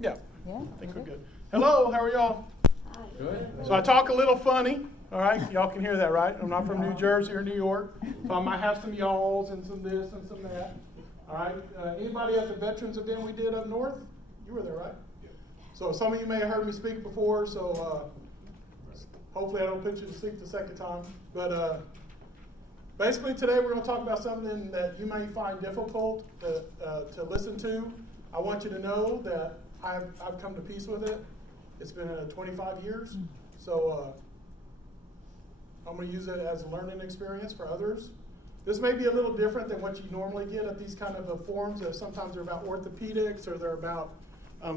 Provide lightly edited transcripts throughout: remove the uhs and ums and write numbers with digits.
Yeah. Yeah. I think we're good. Hello, how are y'all? Good. So I talk a little funny, all right? Y'all can hear that, right? I'm not from New Jersey or New York, so I might have some y'alls and some this and some that. All right? Anybody at the veterans event we did up north? You were there, right? Yeah. So some of you may have heard me speak before, so hopefully I don't put you to sleep the second time. But basically today we're going to talk about something that you may find difficult to listen to. I want you to know that I've come to peace with it. It's been 25 years, so I'm going to use it as a learning experience for others. This may be a little different than what you normally get at these kind of forums. Sometimes they're about orthopedics, or they're about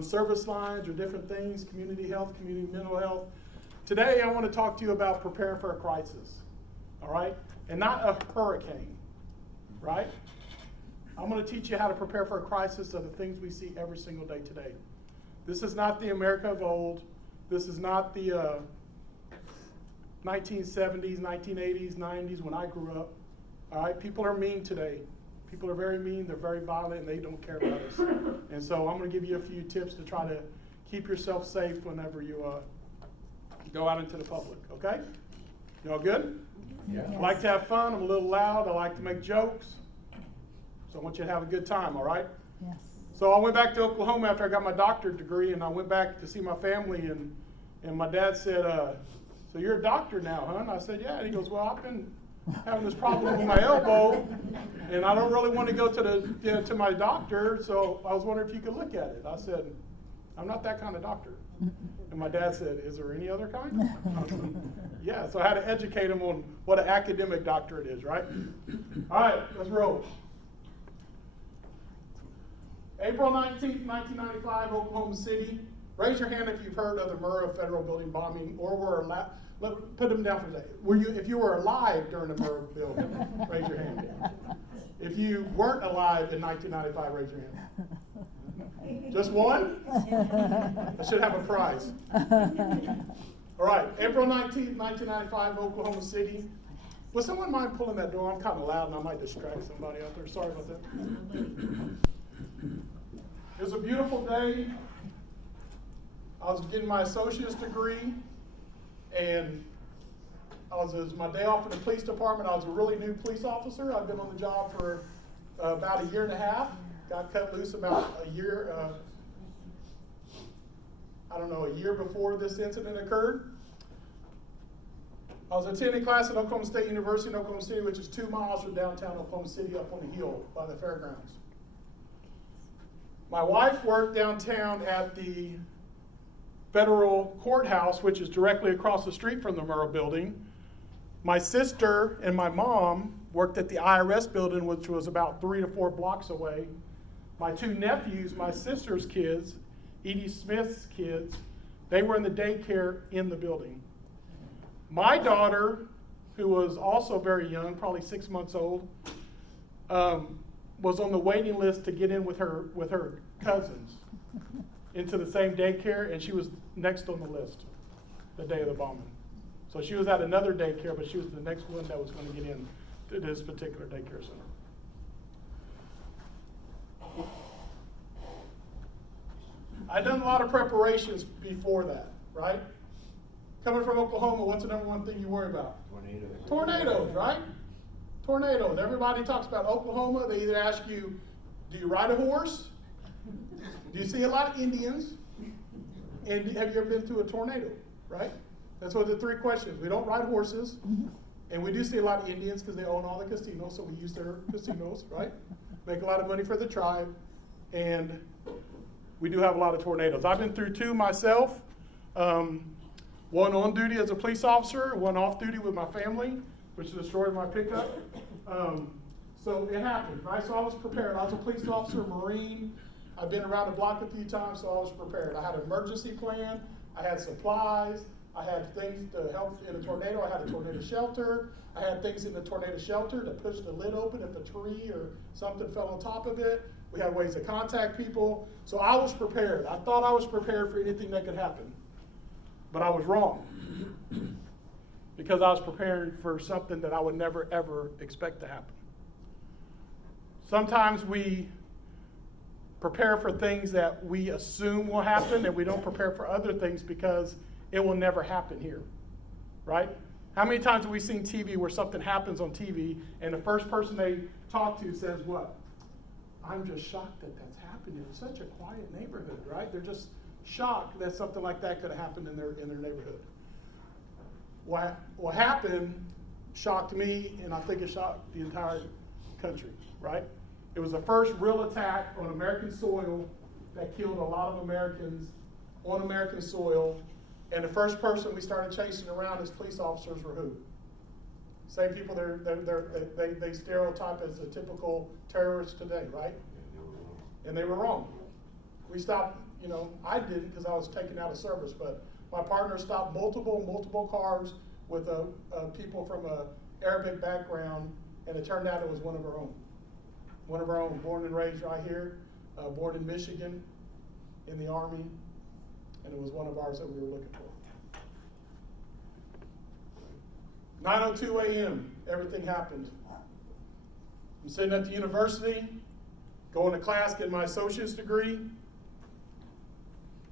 service lines, or different things, community health, community mental health. Today, I want to talk to you about preparing for a crisis, all right? And not a hurricane, right? I'm going to teach you how to prepare for a crisis of the things we see every single day today. This is not the America of old. This is not the 1970s, 1980s, 90s when I grew up. All right, people are mean today. People are very mean, they're very violent, and they don't care about us. And so I'm going to give you a few tips to try to keep yourself safe whenever you go out into the public, okay? You all good? Yeah. I like to have fun. I'm a little loud. I like to make jokes. So I want you to have a good time, all right? Yes. So I went back to Oklahoma after I got my doctorate degree, and I went back to see my family, and my dad said, so you're a doctor now, huh? And I said, yeah. And he goes, well, I've been having this problem with my elbow, and I don't really want to go to to my doctor, so I was wondering if you could look at it. I said, I'm not that kind of doctor. And my dad said, is there any other kind? I said, yeah, so I had to educate him on what an academic doctorate is, right? All right, let's roll. April 19th, 1995, Oklahoma City. Raise your hand if you've heard of the Murrah Federal Building bombing, or put them down for a second. If you were alive during the Murrah building, raise your hand. If you weren't alive in 1995, raise your hand. Just one? I should have a prize. All right, April 19th, 1995, Oklahoma City. Would someone mind pulling that door? I'm kind of loud and I might distract somebody out there. Sorry about that. It was a beautiful day. I was getting my associate's degree, and it was my day off in the police department. I was a really new police officer. I'd been on the job for about a year and a half. Got cut loose about a year, a year before this incident occurred. I was attending class at Oklahoma State University in Oklahoma City, which is 2 miles from downtown Oklahoma City up on a hill by the fairgrounds. My wife worked downtown at the federal courthouse, which is directly across the street from the Murrah building. My sister and my mom worked at the IRS building, which was about 3 to 4 blocks away. My 2 nephews, my sister's kids, Edie Smith's kids, they were in the daycare in the building. My daughter, who was also very young, probably 6 months old, was on the waiting list to get in with her cousins into the same daycare, and she was next on the list the day of the bombing. So she was at another daycare, but she was the next one that was going to get in to this particular daycare center. I'd done a lot of preparations before that, right? Coming from Oklahoma, what's the number one thing you worry about? Tornadoes. Tornadoes, right? Tornadoes. Everybody talks about Oklahoma. They either ask you, do you ride a horse? Do you see a lot of Indians? And have you ever been through a tornado, right? That's what the 3 questions. We don't ride horses, and we do see a lot of Indians because they own all the casinos, so we use their casinos, right? Make a lot of money for the tribe, and we do have a lot of tornadoes. I've been through 2 myself, one on duty as a police officer, one off duty with my family, which destroyed my pickup. So it happened, right? So I was prepared. I was a police officer, Marine. I've been around the block a few times, so I was prepared. I had an emergency plan. I had supplies. I had things to help in a tornado. I had a tornado shelter. I had things in the tornado shelter to push the lid open if a tree or something fell on top of it. We had ways to contact people. So I was prepared. I thought I was prepared for anything that could happen. But I was wrong. Because I was preparing for something that I would never, ever expect to happen. Sometimes we prepare for things that we assume will happen, and we don't prepare for other things because it will never happen here, right? How many times have we seen TV where something happens on TV and the first person they talk to says what? I'm just shocked that that's happened. It's such a quiet neighborhood, right? They're just shocked that something like that could have happened in their neighborhood. What happened shocked me, and I think it shocked the entire country, right? It was the first real attack on American soil that killed a lot of Americans on American soil, and the first person we started chasing around as police officers were who? Same people they stereotype as the typical terrorists today, right? And they were wrong. We stopped, I didn't because I was taken out of service, but my partner stopped multiple cars with people from an Arabic background, and it turned out it was one of our own. One of our own, born and raised right here, born in Michigan, in the Army, and it was one of ours that we were looking for. 9:02 a.m., everything happened. I'm sitting at the university, going to class, getting my associate's degree.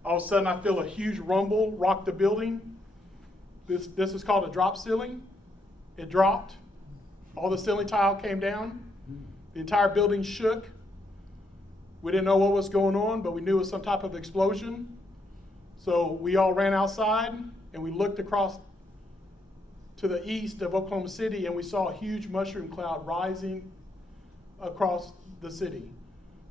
All of a sudden, I feel a huge rumble rock the building. This is called a drop ceiling. It dropped. All the ceiling tile came down. The entire building shook. We didn't know what was going on, but we knew it was some type of explosion. So we all ran outside, and we looked across to the east of Oklahoma City, and we saw a huge mushroom cloud rising across the city.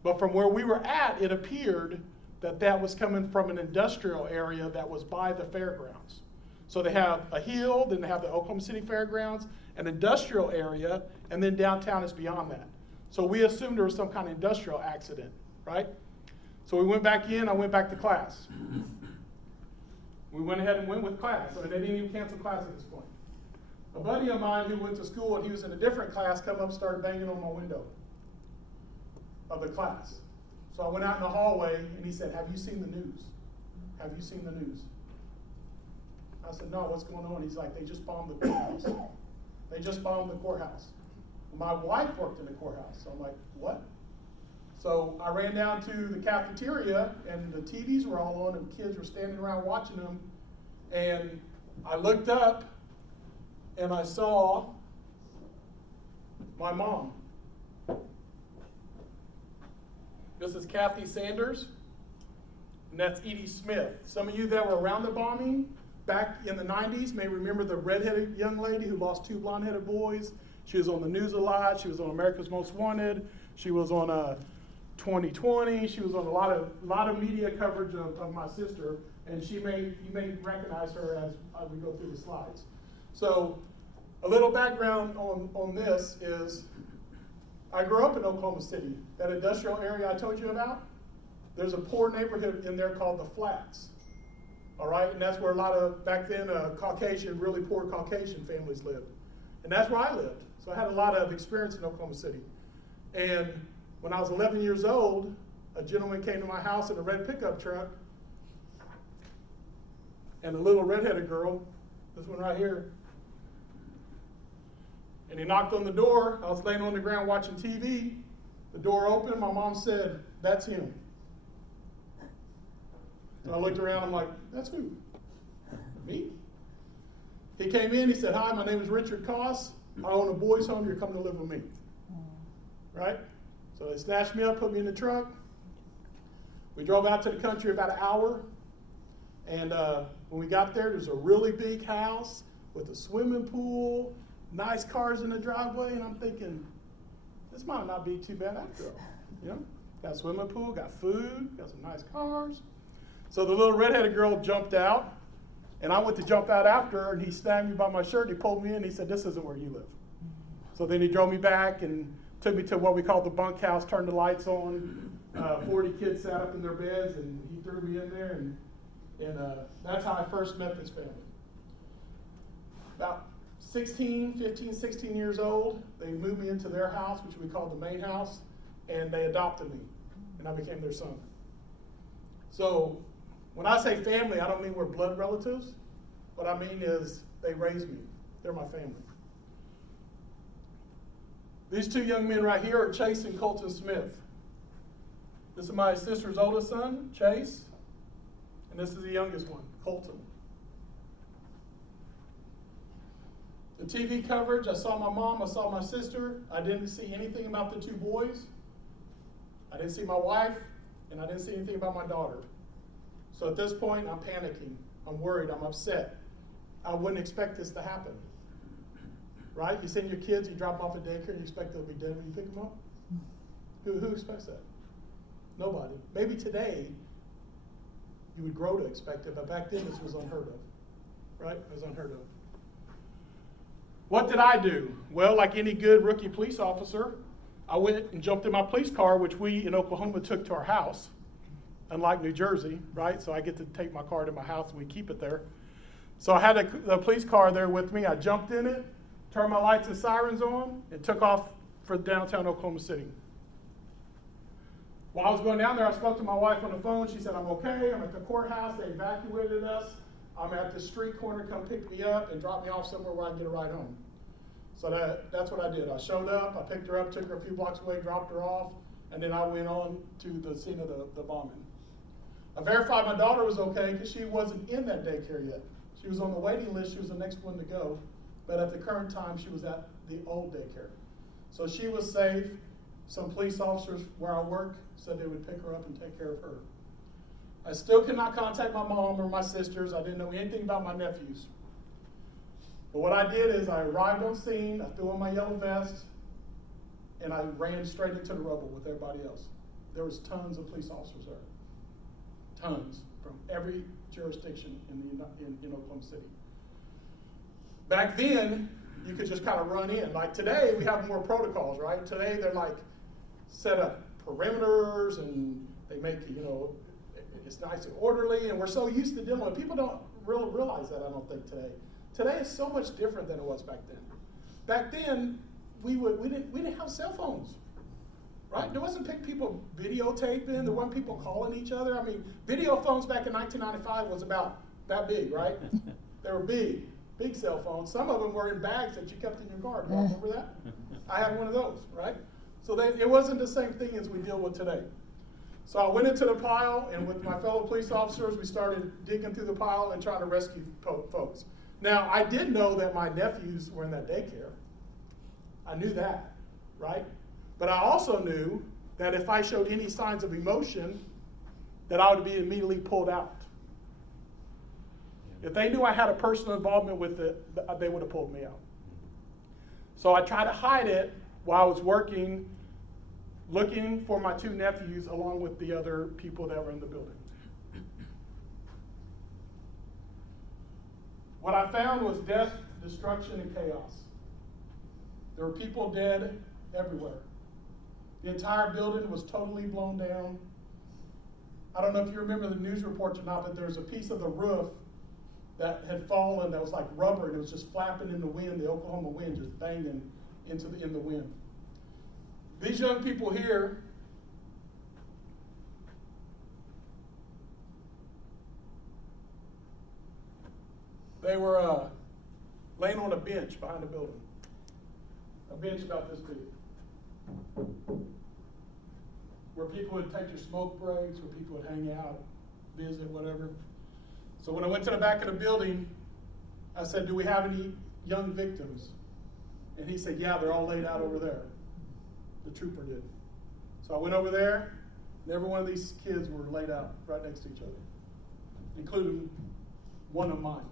But from where we were at, it appeared that was coming from an industrial area that was by the fairgrounds. So they have a hill, then they have the Oklahoma City Fairgrounds, an industrial area, and then downtown is beyond that. So we assumed there was some kind of industrial accident, right? So we went back in, I went back to class. We went ahead and went with class. I mean, they didn't even cancel class at this point. A buddy of mine who went to school and he was in a different class come up and started banging on my window of the class. So I went out in the hallway and he said, "Have you seen the news? Have you seen the news?" I said, "No, what's going on?" He's like, "They just bombed the courthouse. They just bombed the courthouse." My wife worked in the courthouse. So I'm like, "What?" So I ran down to the cafeteria and the TVs were all on and kids were standing around watching them. And I looked up and I saw my mom. This is Kathy Sanders, and that's Edie Smith. Some of you that were around the bombing back in the 90s may remember the redheaded young lady who lost 2 blonde-headed boys. She was on the news a lot. She was on America's Most Wanted. She was on 2020. She was on a lot of media coverage of my sister, and you may recognize her as we go through the slides. So a little background on this is I grew up in Oklahoma City. That industrial area I told you about, there's a poor neighborhood in there called the Flats. All right, and that's where a lot of, back then, Caucasian, really poor Caucasian families lived. And that's where I lived. So I had a lot of experience in Oklahoma City. And when I was 11 years old, a gentleman came to my house in a red pickup truck, and a little redheaded girl, this one right here, and he knocked on the door. I was laying on the ground watching TV. The door opened. My mom said, "That's him." So I looked around. I'm like, "That's who? Me?" He came in. He said, "Hi, my name is Richard Koss. I own a boys' home. You're coming to live with me." Right? So they snatched me up, put me in the truck. We drove out to the country about an hour. And when we got there's a really big house with a swimming pool, nice cars in the driveway, and I'm thinking, this might not be too bad after all. Got a swimming pool, got food, got some nice cars. So the little redheaded girl jumped out, and I went to jump out after her, and he snagged me by my shirt, he pulled me in, he said, "This isn't where you live." So then he drove me back and took me to what we call the bunkhouse, turned the lights on, 40 kids sat up in their beds, and he threw me in there, and that's how I first met this family. About 15, 16 years old, they moved me into their house, which we call the main house, and they adopted me, and I became their son. So when I say family, I don't mean we're blood relatives. What I mean is they raised me. They're my family. These 2 young men right here are Chase and Colton Smith. This is my sister's oldest son, Chase. And this is the youngest one, Colton. The TV coverage, I saw my mom, I saw my sister. I didn't see anything about the two boys. I didn't see my wife, and I didn't see anything about my daughter. So at this point, I'm panicking. I'm worried, I'm upset. I wouldn't expect this to happen. Right? You send your kids, you drop them off at daycare, you expect they'll be dead when you pick them up? Who expects that? Nobody. Maybe today, you would grow to expect it, but back then this was unheard of. Right? It was unheard of. What did I do? Well, like any good rookie police officer, I went and jumped in my police car, which we in Oklahoma took to our house, unlike New Jersey, right? So I get to take my car to my house and we keep it there. So I had the police car there with me. I jumped in it, turned my lights and sirens on, and took off for downtown Oklahoma City. While I was going down there, I spoke to my wife on the phone. She said, I'm okay. I'm at the courthouse. They evacuated us. I'm at the street corner. Come pick me up and drop me off somewhere where I can get a ride home. So that's what I did. I showed up. I picked her up, took her a few blocks away, dropped her off, and then I went on to the scene of the bombing. I verified my daughter was okay because she wasn't in that daycare yet. She was on the waiting list. She was the next one to go. But at the current time, she was at the old daycare. So she was safe. Some police officers where I work said they would pick her up and take care of her. I still could not contact my mom or my sisters. I didn't know anything about my nephews. But what I did is I arrived on scene, I threw on my yellow vest, and I ran straight into the rubble with everybody else. There was tons of police officers there. Tons, from every jurisdiction in Oklahoma City. Back then, you could just kind of run in. Like today, we have more protocols, right? Today, they're like set up perimeters, and they make, it's nice and orderly, and we're so used to dealing with it. People don't really realize that, I don't think, today. Today is so much different than it was back then. Back then, we didn't have cell phones, right? There wasn't people videotaping. There weren't people calling each other. I mean, video phones back in 1995 was about that big, right? They were big cell phones. Some of them were in bags that you kept in your car. Do you remember that? I had one of those, right? So it wasn't the same thing as we deal with today. So I went into the pile, and with my fellow police officers, we started digging through the pile and trying to rescue folks. Now, I did know that my nephews were in that daycare. I knew that, right? But I also knew that if I showed any signs of emotion, that I would be immediately pulled out. If they knew I had a personal involvement with it, they would have pulled me out. So I tried to hide it while I was working, looking for my two nephews along with the other people that were in the building. What I found was death, destruction, and chaos. There were people dead everywhere. The entire building was totally blown down. I don't know if you remember the news reports or not, but there's a piece of the roof that had fallen that was like rubber, and it was just flapping in the wind, the Oklahoma wind, just banging in the wind. These young people here, they were laying on a bench behind the building. A bench about this big. Where people would take their smoke breaks, where people would hang out, visit, whatever. So when I went to the back of the building, I said, do we have any young victims? And he said, yeah, they're all laid out over there. The trooper did. So I went over there, and every one of these kids were laid out right next to each other, including one of mine.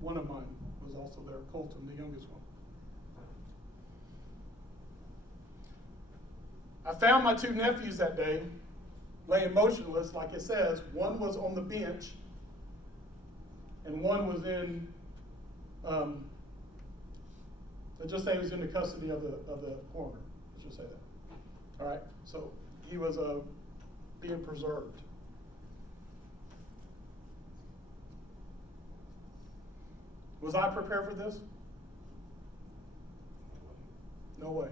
One of mine was also there, Colton, the youngest one. I found my two nephews that day laying motionless, like it says. One was on the bench, and one was in, let's just say he was in the custody of the coroner. Let's just say that. All right, so he was being preserved. Was I prepared for this? No way.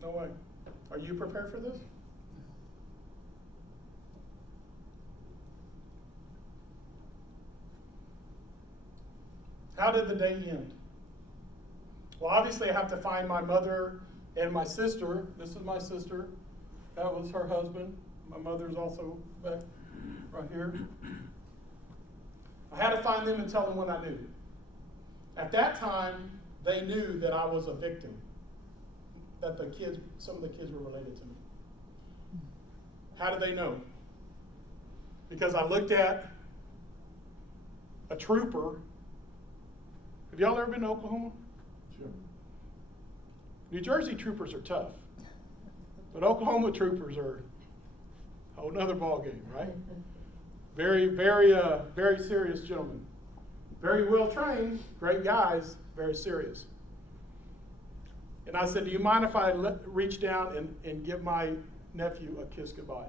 No way. Are you prepared for this? How did the day end? Well, obviously I have to find my mother and my sister. This is my sister. That was her husband. My mother's also back right here. I had to find them and tell them what I knew. At that time, they knew that I was a victim, that some of the kids were related to me. How did they know? Because I looked at a trooper. Have y'all ever been to Oklahoma? Sure. New Jersey troopers are tough, but Oklahoma troopers are a whole nother ballgame, right? Very, very serious gentlemen. Very well trained, great guys, very serious. And I said, do you mind if I reach down and give my nephew a kiss goodbye?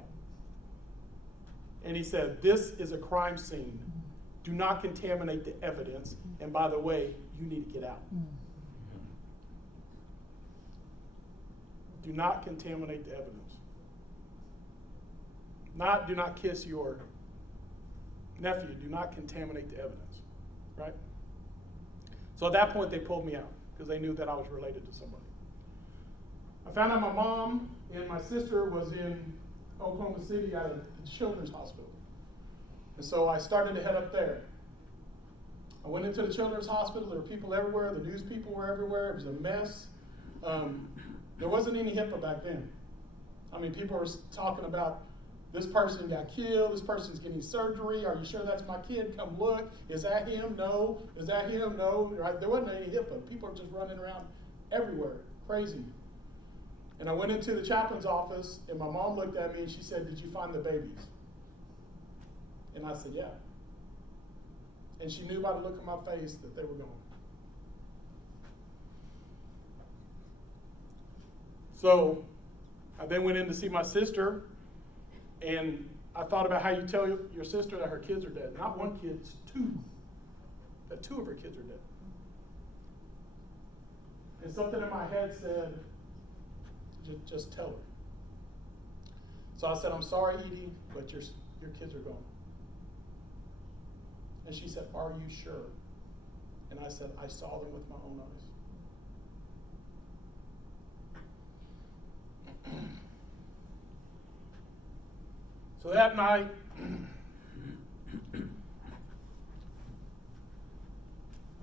And he said, this is a crime scene. Do not contaminate the evidence. And by the way, you need to get out. Do not contaminate the evidence. Do not kiss your nephew. Do not contaminate the evidence. Right? So at that point, they pulled me out because they knew that I was related to somebody. I found out my mom and my sister was in Oklahoma City at a children's hospital. And so I started to head up there. I went into the children's hospital. There were people everywhere. The news people were everywhere. It was a mess. There wasn't any HIPAA back then. I mean, people were talking about this person got killed, this person's getting surgery, are you sure that's my kid? Come look. Is that him? No. Is that him? No. Right? There wasn't any HIPAA. People were just running around everywhere, crazy. And I went into the chaplain's office, and my mom looked at me and she said, did you find the babies? And I said, yeah. And she knew by the look on my face that they were gone. So I then went in to see my sister, and I thought about how you tell your sister that her kids are dead. Not one kid, it's two. That two of her kids are dead. And something in my head said, just tell her. So I said, I'm sorry, Edie, but your kids are gone. And she said, are you sure? And I said, I saw them with my own eyes. So that night,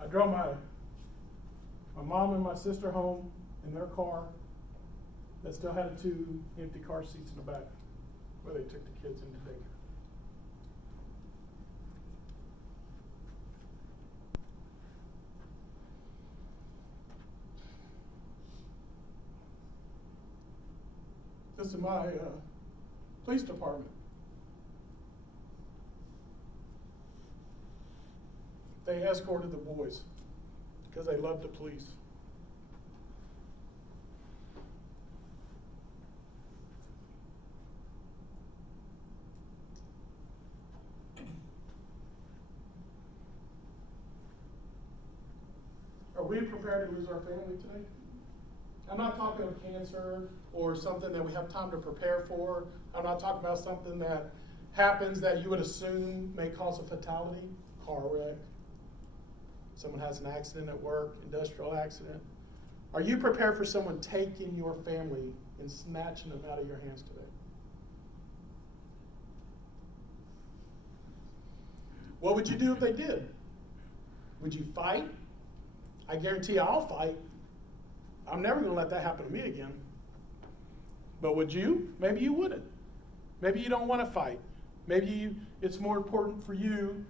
I drove my mom and my sister home in their car that still had 2 empty car seats in the back where they took the kids into daycare. This is my police department. They escorted the boys because they loved the police. Are we prepared to lose our family today? I'm not talking of cancer or something that we have time to prepare for. I'm not talking about something that happens that you would assume may cause a fatality, car wreck. Someone has an accident at work, industrial accident. Are you prepared for someone taking your family and snatching them out of your hands today? What would you do if they did? Would you fight? I guarantee you I'll fight. I'm never going to let that happen to me again. But would you? Maybe you wouldn't. Maybe you don't want to fight. Maybe it's more important for you,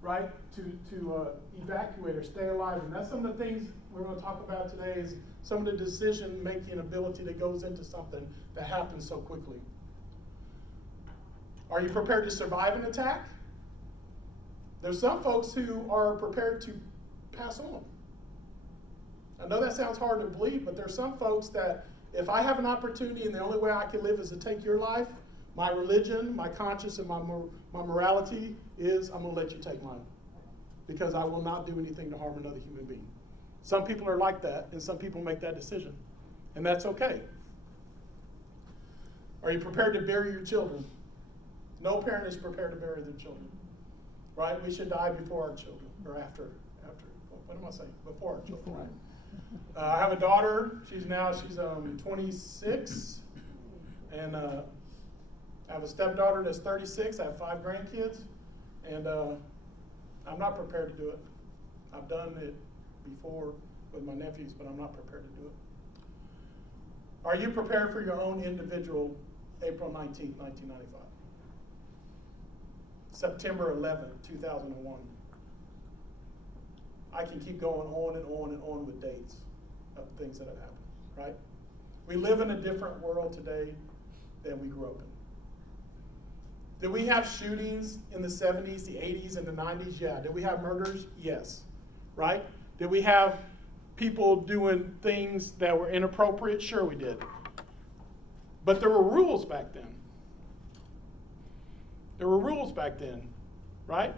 right, to evacuate or stay alive. And that's some of the things we're going to talk about today is some of the decision-making ability that goes into something that happens so quickly. Are you prepared to survive an attack? There's some folks who are prepared to pass on. I know that sounds hard to believe, but there's some folks that if I have an opportunity and the only way I can live is to take your life, my religion, my conscience, and my morality is I'm going to let you take mine because I will not do anything to harm another human being. Some people are like that, and some people make that decision, and that's okay. Are you prepared to bury your children? No parent is prepared to bury their children, right? We should die before our children, or after. What am I saying? Before our children, right? I have a daughter. She's 26, And I have a stepdaughter that's 36. I have 5 grandkids. And I'm not prepared to do it. I've done it before with my nephews, but I'm not prepared to do it. Are you prepared for your own individual April 19th, 1995? September 11th, 2001. I can keep going on and on and on with dates of things that have happened, right? We live in a different world today than we grew up in. Did we have shootings in the 70s, the 80s, and the 90s? Yeah. Did we have murders? Yes. Right? Did we have people doing things that were inappropriate? Sure we did. But there were rules back then. There were rules back then, right?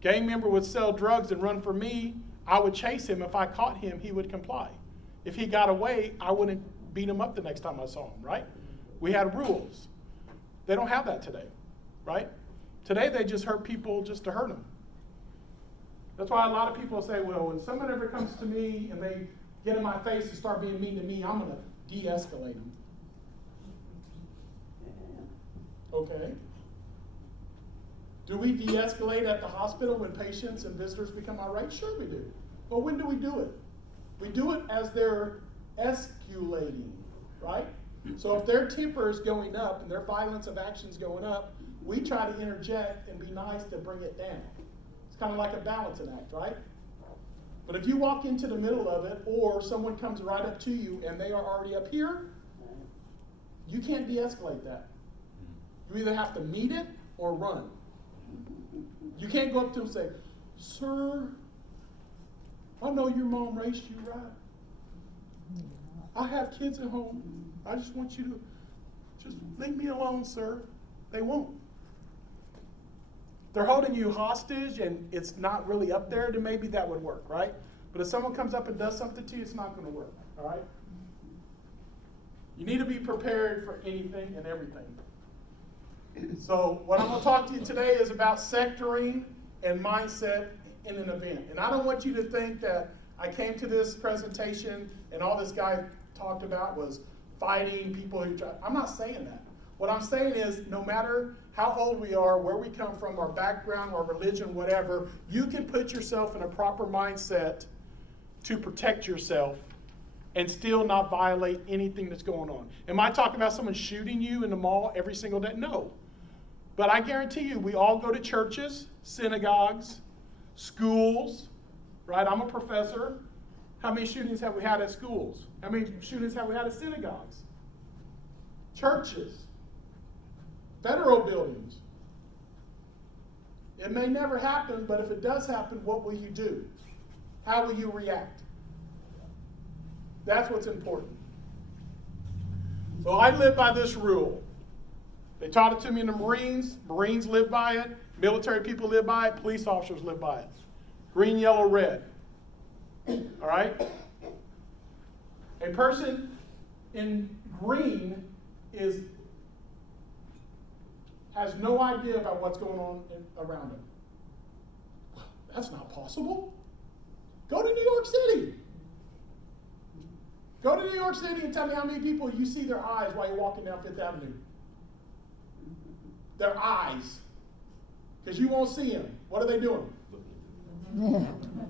Gang member would sell drugs and run for me. I would chase him. If I caught him, he would comply. If he got away, I wouldn't beat him up the next time I saw him, right? We had rules. They don't have that today, right? Today they just hurt people just to hurt them. That's why a lot of people say, well, when someone ever comes to me and they get in my face and start being mean to me, I'm going to de-escalate them. Okay. Do we de-escalate at the hospital when patients and visitors become irate? Sure we do. But when do we do it? We do it as they're escalating, right? So if their temper is going up and their violence of action is going up, we try to interject and be nice to bring it down. It's kind of like a balancing act, right? But if you walk into the middle of it, or someone comes right up to you and they are already up here, you can't de-escalate that. You either have to meet it or run. You can't go up to them and say, sir, I know your mom raised you right. I have kids at home. I just want you to just leave me alone, sir. They won't. They're holding you hostage and it's not really up there, then maybe that would work, right? But if someone comes up and does something to you, it's not going to work, all right? You need to be prepared for anything and everything. So what I'm going to talk to you today is about sectoring and mindset in an event. And I don't want you to think that I came to this presentation and all this guy talked about was fighting people who try. I'm not saying that. What I'm saying is no matter how old we are, where we come from, our background, our religion, whatever, you can put yourself in a proper mindset to protect yourself and still not violate anything that's going on. Am I talking about someone shooting you in the mall every single day? No. But I guarantee you, we all go to churches, synagogues, schools, right? I'm a professor. How many shootings have we had at schools? How many shootings have we had at synagogues? Churches, federal buildings. It may never happen, but if it does happen, what will you do? How will you react? That's what's important. So I live by this rule. They taught it to me in the Marines. Marines live by it. Military people live by it. Police officers live by it. Green, yellow, red. All right? A person in green has no idea about what's going on around him. That's not possible. Go to New York City. Go to New York City and tell me how many people you see their eyes while you're walking down Fifth Avenue. Their eyes. Because you won't see them. What are they doing?